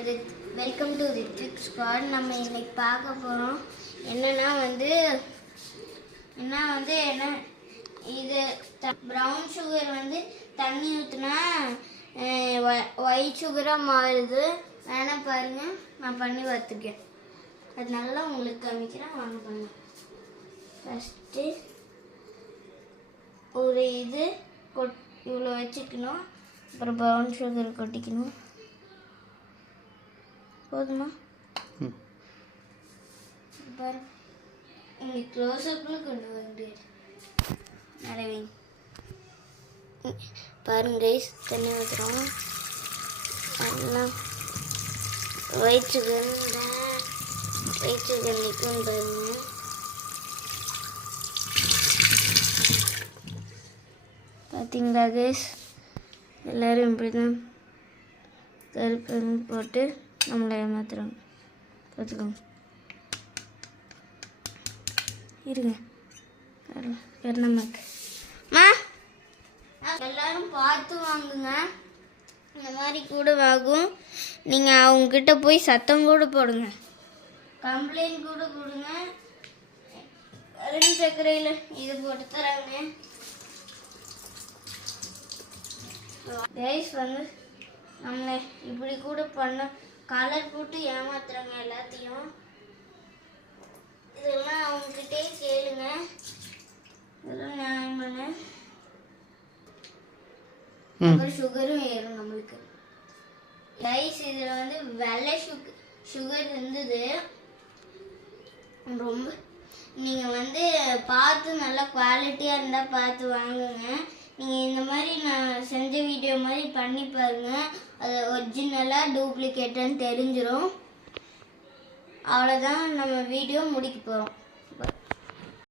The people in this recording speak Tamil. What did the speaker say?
இது வெல்கம் டு ரிட்ரிக் ஸ்குவாட். நம்ம இன்னைக்கு பார்க்க போகிறோம் என்னன்னா என்ன இது ப்ரௌன் சுகர் தண்ணி ஊற்றினா ஒயிட் சுகராக மாறுது. வேணா பாருங்கள், நான் பண்ணி பார்த்துருக்கேன். அது நல்லா உங்களுக்கு காமிக்கிறேன், வாங்க பண்ண. ஃபஸ்ட்டு ஒரு இவ்வளோ வச்சுக்கணும். அப்புறம் ப்ரௌன் சுகர் கொட்டிக்கணும். போதுமா? பாரு, உங்களுக்கு க்ளோஸ்அப்பில் கொண்டு வர முடியாது. நிறைய பாருங்க ரைஸ் தண்ணி ஊற்றுறோம். எல்லாம் ஒயிட் சுகர் நிற்கும் பாருங்க. பார்த்தீங்களா கைஸ், எல்லோரும் இப்படி தான் கருப்பு போட்டு நம்மளை ஏமாத்துறாங்க. பார்த்துக்கோங்க, இருங்க கருணமாக்கு எல்லாரும் பார்த்து வாங்குங்க. இந்த மாதிரி கூட ஆகும். நீங்கள் அவங்கக்கிட்ட போய் சத்தம் கூட போடுங்க, கம்ப்ளைண்ட் கூட கொடுங்க. சர்க்கரையில் இது போட்டு தராங்க. ரைஸ் நம்மளை இப்படி கூட பண்ண கலர் போட்டு ஏமாத்துறாங்க எல்லாத்தையும். இதெல்லாம் அவங்ககிட்டே கேளுங்க, இதெல்லாம் நியாயமான. அப்புறம் சுகரும் ஏறும் நம்மளுக்கு. ரைஸ் இதில் வெள்ளை சுகர் இருந்தது. ரொம்ப நீங்கள் பார்த்து நல்லா குவாலிட்டியாக இருந்தால் பார்த்து வாங்குங்க. நீங்கள் இந்த மாதிரி நான் செஞ்ச வீடியோ மாதிரி பண்ணி பாருங்கள். அது ஒரிஜினலாக டூப்ளிகேட்டுன்னு தெரிஞ்சிடும். அவ்வளோதான், நம்ம வீடியோ முடிக்க போகிறோம்.